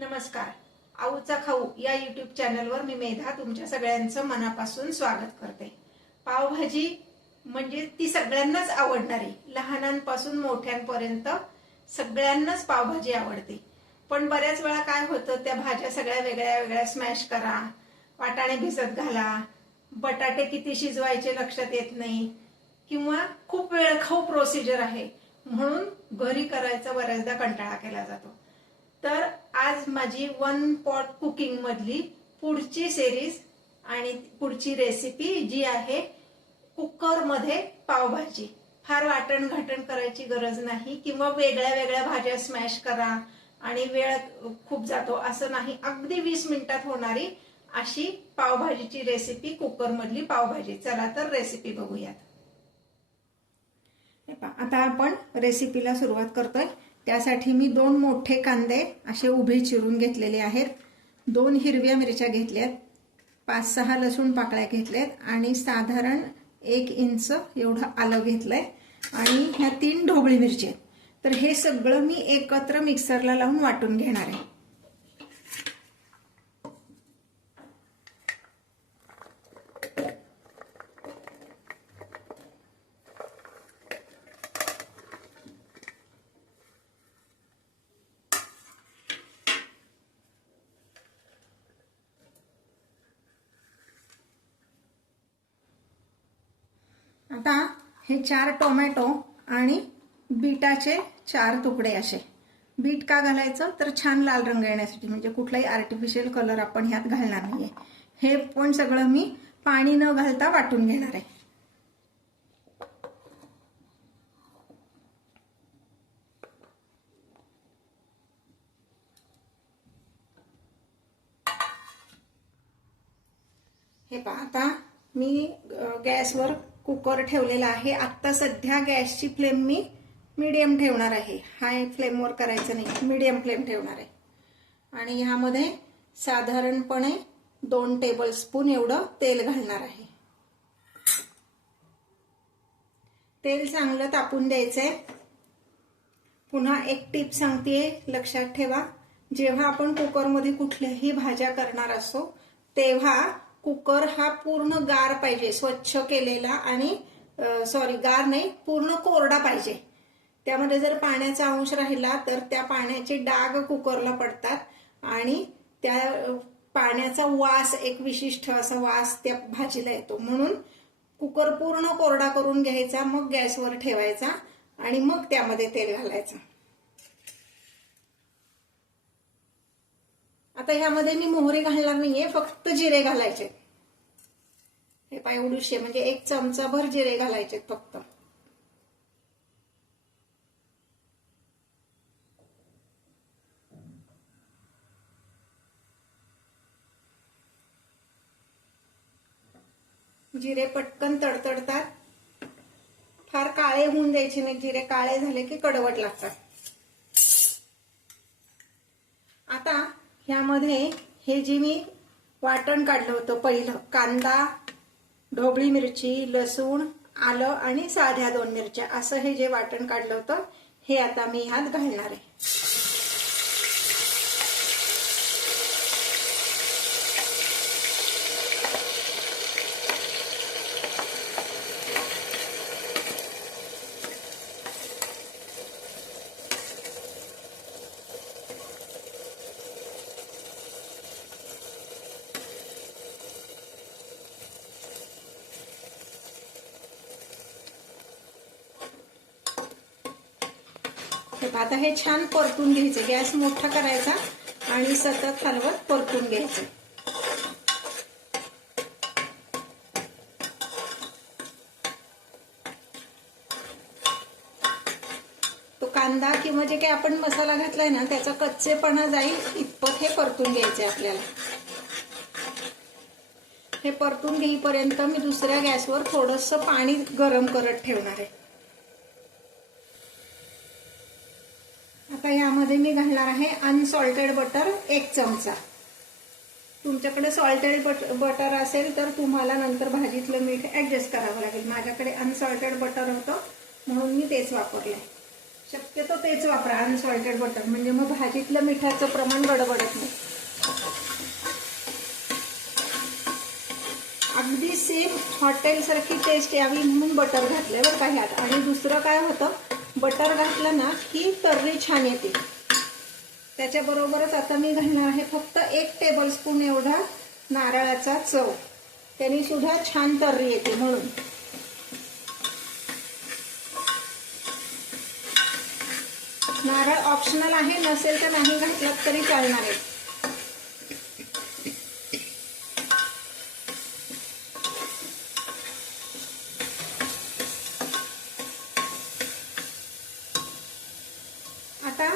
नमस्कार. आऊचा खाऊ या यूट्यूब चॅनलवर मी मेधा तुमच्या सगळ्यांचं मनापासून स्वागत करते. पावभाजी म्हणजे ती सगळ्यांनाच आवडणारी, लहानांपासून मोठ्यांपर्यंत सगळ्यांनाच पावभाजी आवडते. पण बऱ्याच वेळा काय होतं, त्या भाज्या सगळ्या वेगळ्या वेगळ्या स्मॅश करा, वाटाणे भिजत घाला, बटाटे किती शिजवायचे लक्षात येत नाही, किंवा खूप वेळखाऊ प्रोसिजर आहे म्हणून घरी करायचा बऱ्याचदा कंटाळा केला जातो. तर आज माझी वन पॉट कुकिंग मधली पुढची सिरीज आणि पुढची रेसिपी जी आहे कुकर मध्ये पावभाजी. फार वाटण घाटण करायची गरज नाही, किंवा वेगळ्या वेगळ्या भाज्या स्मॅश करा आणि वेळ खूप जातो असं नाही. अगदी 20 मिनिटात होणारी अशी पावभाजीची रेसिपी, कुकर मधली पावभाजी. चला तर रेसिपी बघूयात. आता आपण रेसिपीला सुरुवात करतोय. त्यासाठी मी 2 मोठे कांदे असे उभे चिरून घेतलेले आहेत, 2 हिरव्या मिरच्या घेतल्यात, 5-6 लसूण पाकळ्या घेतल्यात आणि साधारण 1 इंच एवढं आलं घेतलंय आणि ह्या 3 ढोबळी मिरची आहेत. तर हे सगळं मी एकत्र मिक्सरला लावून वाटून घेणार आहे. आता हे 4 टोमॅटो आणि बीटाचे 4 तुकडे असे. बीट का घालायचं तर छान लाल रंग येण्यासाठी, म्हणजे कुठलाही आर्टिफिशियल कलर आपण ह्यात घालणार नाहीये. हे पण सगळं मी पाणी न घालता वाटून घेणार आहे. हे पहा, आता मी गॅसवर कुकर ठेवलेला आहे. आता सध्या गॅसची फ्लेम मी मीडियम ठेवणार आहे, हाय फ्लेमवर करायचं नाही, मीडियम फ्लेम ठेवणार आहे. आणि ह्यामध्ये साधारणपणे 2 टेबलस्पून एवढं तेल घालणार आहे. तेल चांगलं तापून द्यायचंय. पुन्हा एक टिप सांगतेय, लक्षात ठेवा, जेव्हा आपण कुकरमध्ये कुठल्याही भाज्या करणार असो तेव्हा कुकर हा पूर्ण गार पाहिजे, स्वच्छ केलेला, आणि गार नाही, पूर्ण कोरडा पाहिजे. त्यामध्ये जर पाण्याचा अंश राहिला तर त्या पाण्याचे डाग कुकरला पडतात आणि त्या पाण्याचा वास, एक विशिष्ट असा वास त्या भाजीला येतो. म्हणून कुकर पूर्ण कोरडा करून घ्यायचा, मग गॅसवर ठेवायचा आणि मग त्यामध्ये तेल घालायचं. आता ह्यामध्ये मी मोहरी घालणार नाहीये, फक्त जिरे घालायचे. हे पाय उडूशे, म्हणजे 1 चमचाभर जिरे घालायचे फक्त. जिरे पटकन तडतडतात, फार काळे होऊन द्यायचे नाही. जिरे काळे झाले की कडवट लागतात. आता ह्यामध्ये हे जे मी वाटण काढलं होतं पहिलं, कांदा, ढोबळी मिरची, लसूण, आलं आणि साध्या 2 मिरच्या, असं हे जे वाटण काढलं होतं हे आता मी ह्यात घालणार आहे. आता हे छान परतून घ्यायचं. गॅस मोठा करायचा आणि सतत हलवत परतून घ्यायचं. तो कांदा किंवा जे काही आपण मसाला घातलाय ना त्याचा कच्चेपणा जाईल इतपत हे परतून घ्यायचंय आपल्याला. हे परतून घेईपर्यंत मी दुसऱ्या गॅसवर थोडंसं पाणी गरम करत ठेवणार आहे. आता यामध्ये मी घालणार आहे अनसॉल्टेड बटर 1 चमचा. तुमच्याकडे सॉल्टेड बटर असेल तर तुम्हाला नंतर भाजीतलं मीठ ऍडजस्ट करावं लागेल. माझ्याकडे अनसॉल्टेड बटर होतं म्हणून मी तेच वापरलंय. शक्यतो तेच वापरा, अनसॉल्टेड बटर, म्हणजे मग भाजीतलं मिठाचं प्रमाण गडबडत नाही. अगदी सेम हॉटेलसारखी टेस्ट यावी म्हणून बटर घातलंय बरं का ह्यात. आणि दुसरं काय होतं, बटर घातलं ना की तर्री छान येते. त्याच्याबरोबरच आता मी घालणार आहे फक्त 1 टेबलस्पून एवढा नारळाचा चव, त्याने सुद्धा छान तर्री येते म्हणून. नारळ ऑप्शनल आहे, नसेल तर नाही घातलं तरी चालणार आहे. आता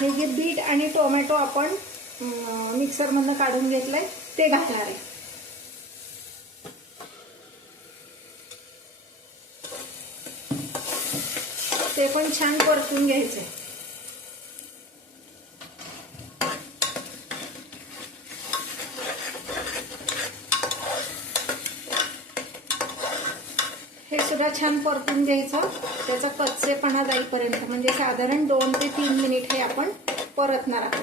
हे जे बीट आणि टोमॅटो आपण मिक्सरमधनं काढून घेतलंय ते घालणार आहे. ते पण छान परतून घ्यायचंय. हे सुद्धा छान परतून घ्यायचं, त्याचा कच्चेपणा जाईपर्यंत, म्हणजे साधारण 2 ते 3 मिनिट हे आपण परतणार आहोत.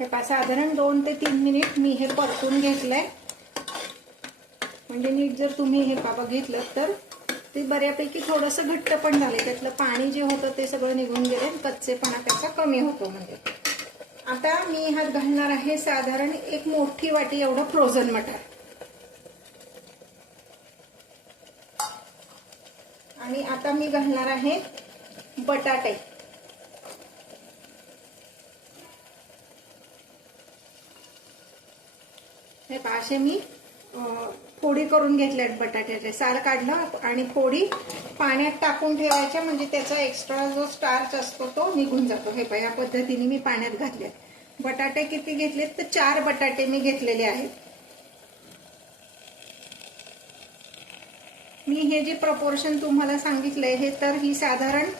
हे साधारण 2 ते 3 मिनिट मी हे परतून घेतलंय. म्हणजे नीट जर तुम्ही हे बघितलं तर ते बऱ्यापैकी थोडंसं घट्ट पण झाले, त्यातलं पाणी जे होतं ते सगळं निघून गेले, कच्चेपणा त्याचा कमी होतो. म्हणजे आता मी ह्यात घालणार आहे साधारण 1 मोठी वाटी एवढं फ्रोझन मटार. आणि आता मी घालणार आहे बटाटे. हे असे मी फोडी करून घेतल्यात बटाट्याचे, साल काढलं आणि फोडी पाण्यात टाकून ठेवायच्या, म्हणजे त्याचा एक्स्ट्रा जो स्टार्च असतो तो निघून जातो. हे या पद्धतीने मी पाण्यात घातले. बटाटे किती घेतलेत तर 4 बटाटे मी घेतलेले आहेत. मी हे जे प्रपोर्शन तुम्हाला सांगितलंय हे तर ही साधारण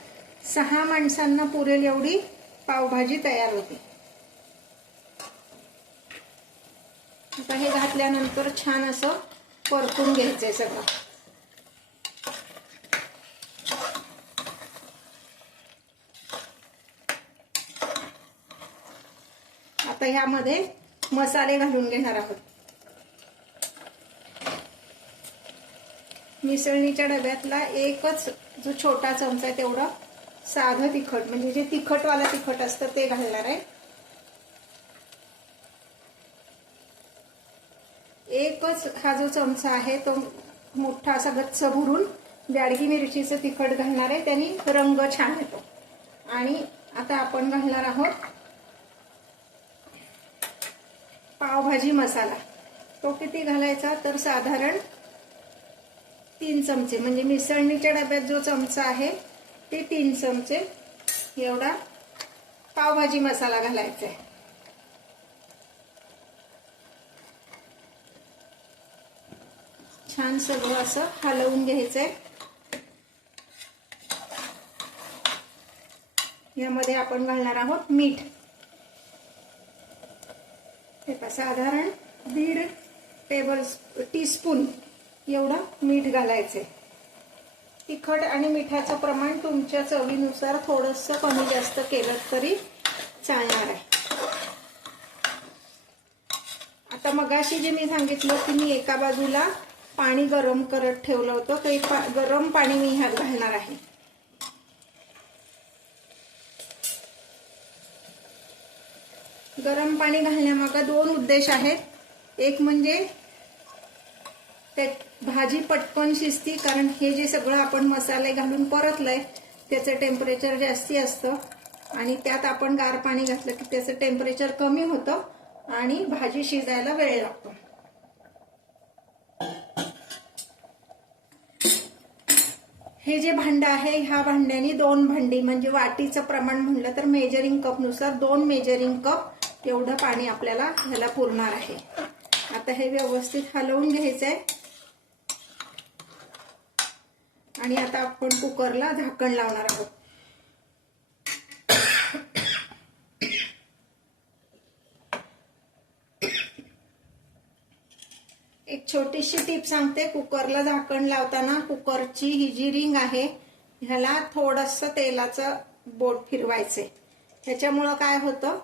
6 माणसांना पुरेल एवढी पावभाजी तयार होते. आता हे घातल्यानंतर छान असं परतून घ्यायचंय सगळं. आता ह्यामध्ये मसाले घालून घेणार आहोत. मिसळणीच्या डब्यातला एकच जो छोटा चमचा आहे तेवढं साधं तिखट, म्हणजे जे तिखटवाला तिखट असतं ते घालणार आहे. एकच हा जो चमचा आहे तो मोठा असा गच्च भरून ब्याडगी मिरचीचं तिखट घालणार आहे, त्यांनी रंग छान येतो. आणि आता आपण घालणार आहोत पावभाजी मसाला. तो किती घालायचा तर साधारण 3 चमचे, म्हणजे मिसळणीच्या डब्यात जो चमचा आहे ते 3 चमचे एवढा पावभाजी मसाला घालायचा आहे. छान सगळं असं हलवून घ्यायचंय. यामध्ये आपण घालणार आहोत मीठ. हे साधारण 1.5 टीस्पून एवढं मीठ घालायचंय. तिखट आणि मिठाचं प्रमाण तुमच्या चवीनुसार थोडंसं कमी जास्त केलं तरी चालणार आहे. आता मगाशी जे मी सांगितलं की मी एका बाजूला पाणी गरम करत ठेवलं होतं, ते गरम पाणी मी ह्यात घालणार आहे. गरम पाणी घालण्यामागे 2 उद्देश आहेत. एक म्हणजे ते भाजी पटकन शिजती, कारण हे जे सगळं आपण मसाले घालून परतलंय त्याचं टेम्परेचर जास्ती असतं, आणि त्यात आपण गार पाणी घातलं की त्याचं टेम्परेचर कमी होतं आणि भाजी शिजायला वेळ लागतो. हे जे भांडं आहे ह्या भांड्याने 2 भांडी म्हणजे वाटीचं प्रमाण म्हणलं तर मेजरिंग कप नुसार 2 मेजरिंग कप एवढं पाणी आपल्याला ह्याला पुरणार आहे। आता हे व्यवस्थित हलवून घ्यायचंय आणि आता आपण कुकरला झाकण लावणार आहोत। एक छोटीशी टिप सांगते, कुकरला झाकण लावताना कुकरची ही जी रिंग आहे ह्याला थोडंसं तेलाचं बोट फिरवायचे। त्याच्यामुळं काय होतं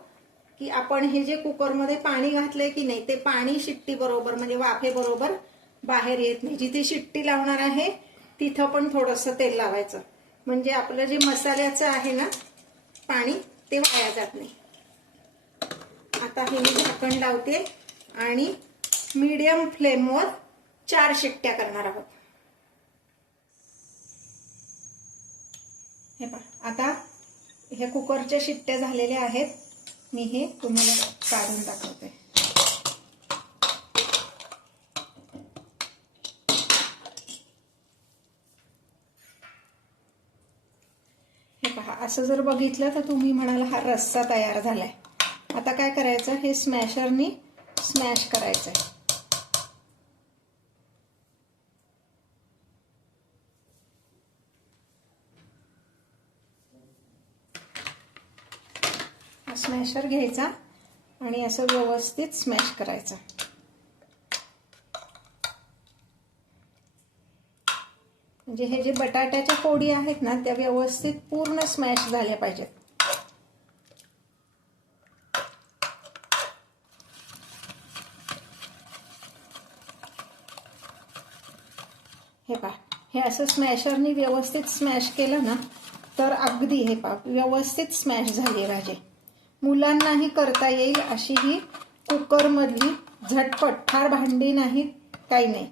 की आपण हे जे कुकरमध्ये पाणी घातलंय की नाही ते पाणी शिट्टी बरोबर म्हणजे वाफे बरोबर बाहेर येत नाही। जिथे शिट्टी लावणार आहे तिथं पण थोडंसं तेल लावायचं म्हणजे आपलं जे मसाल्याचं आहे ना पाणी ते वाया जात नाही। आता हे मी झाकण लावते आणि मीडियम फ्लेमवर 4 शिट्ट्या करणार आहोत। हे पहा आता हे कुकरच्या शिट्ट्या झालेल्या आहेत, मी हे तुम्हाला काढून दाखवते। हे पहा असं जर बघितलं तर तुम्ही म्हणाल हा रस्सा तयार झालाय। आता काय करायचं, हे स्मॅशरनी स्मॅश करायचंय। स्मॅशर घ्यायचा आणि असं व्यवस्थित स्मॅश करायचं। म्हणजे हे जे बटाट्याच्या फोडी आहेत ना त्या व्यवस्थित पूर्ण स्मॅश झाल्या पाहिजेत। हे पहा हे असं स्मॅशरनी व्यवस्थित स्मॅश केलं ना तर अगदी हे पहा व्यवस्थित स्मॅश झाली भाजी। मुलांनाही करता येईल अशी ही कुकर मधली झटपट, फार भांडी नाही काही नाही।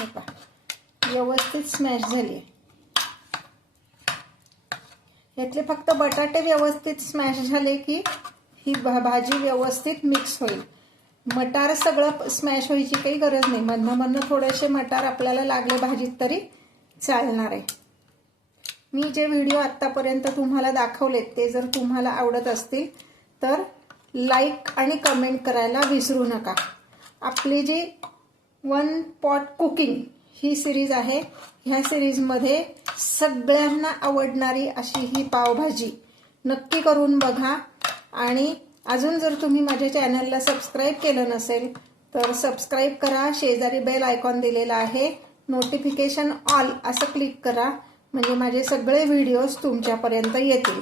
हे पहा व्यवस्थित स्मॅश झाली। यातले फक्त बटाटे व्यवस्थित स्मॅश झाले की ही भाजी व्यवस्थित मिक्स होईल। मटार सगळं स्मॅश व्हायची काही गरज नाही, मधनं थोडेसे मटार आपल्याला लागले भाजीत तरी चालणार आहे। मी जे व्हिडिओ आतापर्यंत तुम्हाला दाखवलेत ते जर तुम्हाला आवडत असतील तर लाईक आणि कमेंट करायला विसरू नका। आपली जी 1 पॉट कुकिंग ही सिरीज आहे, ह्या सिरीजमध्ये सगळ्यांना आवडणारी अशी ही पावभाजी नक्की करून बघा। आणि अजून जर तुम्ही माझ्या चॅनलला सबस्क्राईब केलं नसेल तर सबस्क्राईब करा, शेजारी बेल आयकॉन दिलेला आहे, नोटिफिकेशन ऑल असं क्लिक करा म्हणजे माझे सगळे व्हिडिओज तुमच्यापर्यंत येतील।